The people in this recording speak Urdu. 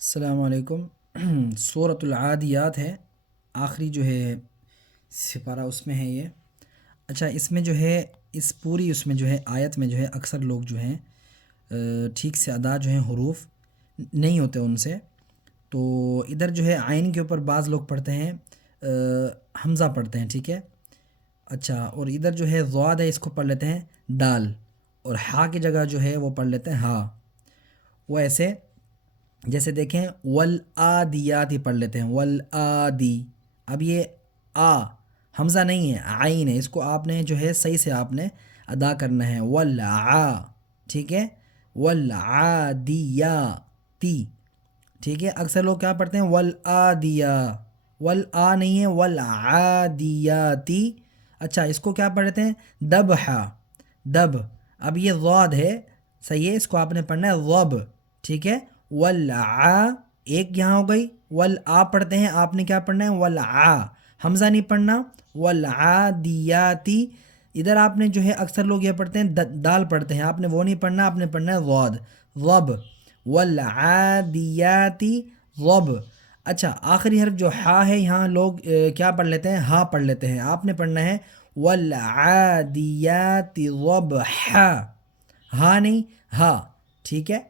السلام علیکم۔ سورۃ العادیات ہے، آخری جو ہے سپارہ اس میں ہے یہ۔ اچھا، اس میں جو ہے اس میں جو ہے آیت میں جو ہے اکثر لوگ جو ہیں ٹھیک سے ادا جو ہیں حروف نہیں ہوتے ان سے، تو ادھر جو ہے عین کے اوپر بعض لوگ پڑھتے ہیں حمزہ پڑھتے ہیں، ٹھیک ہے۔ اچھا، اور ادھر جو ہے ضاد ہے، اس کو پڑھ لیتے ہیں دال، اور ہا کی جگہ جو ہے وہ پڑھ لیتے ہیں ہا۔ وہ ایسے جیسے دیکھیں والآدیات ہی پڑھ لیتے ہیں والآدی۔ اب یہ آ حمزہ نہیں ہے، عین ہے، اس کو آپ نے جو ہے صحیح سے آپ نے ادا کرنا ہے والعا، ٹھیک ہے، والعادیاتی، ٹھیک ہے۔ اکثر لوگ کیا پڑھتے ہیں والآدیا، والآ نہیں ہے والعادیاتی۔ اچھا، اس کو کیا پڑھتے ہیں دبحا، دب۔ اب یہ ضاد ہے، صحیح ہے، اس کو آپ نے پڑھنا ہے ضب، ٹھیک ہے۔ والعا ایک یہاں ہو گئی، والآ پڑھتے ہیں، آپ نے کیا پڑھنا ہے والعا، حمزہ نہیں پڑھنا، والعادیاتی۔ ادھر آپ نے جو ہے اکثر لوگ یہ پڑھتے ہیں دال پڑھتے ہیں، آپ نے وہ نہیں پڑھنا، آپ نے پڑھنا ہے ضاد، ضب، والعادیاتی ضب۔ اچھا، آخری حرف جو ہا ہے، یہاں لوگ کیا پڑھ لیتے ہیں ہا پڑھ لیتے ہیں، آپ نے پڑھنا ہے والعادیات ضبحا، ہا نہیں ہا، ٹھیک ہے۔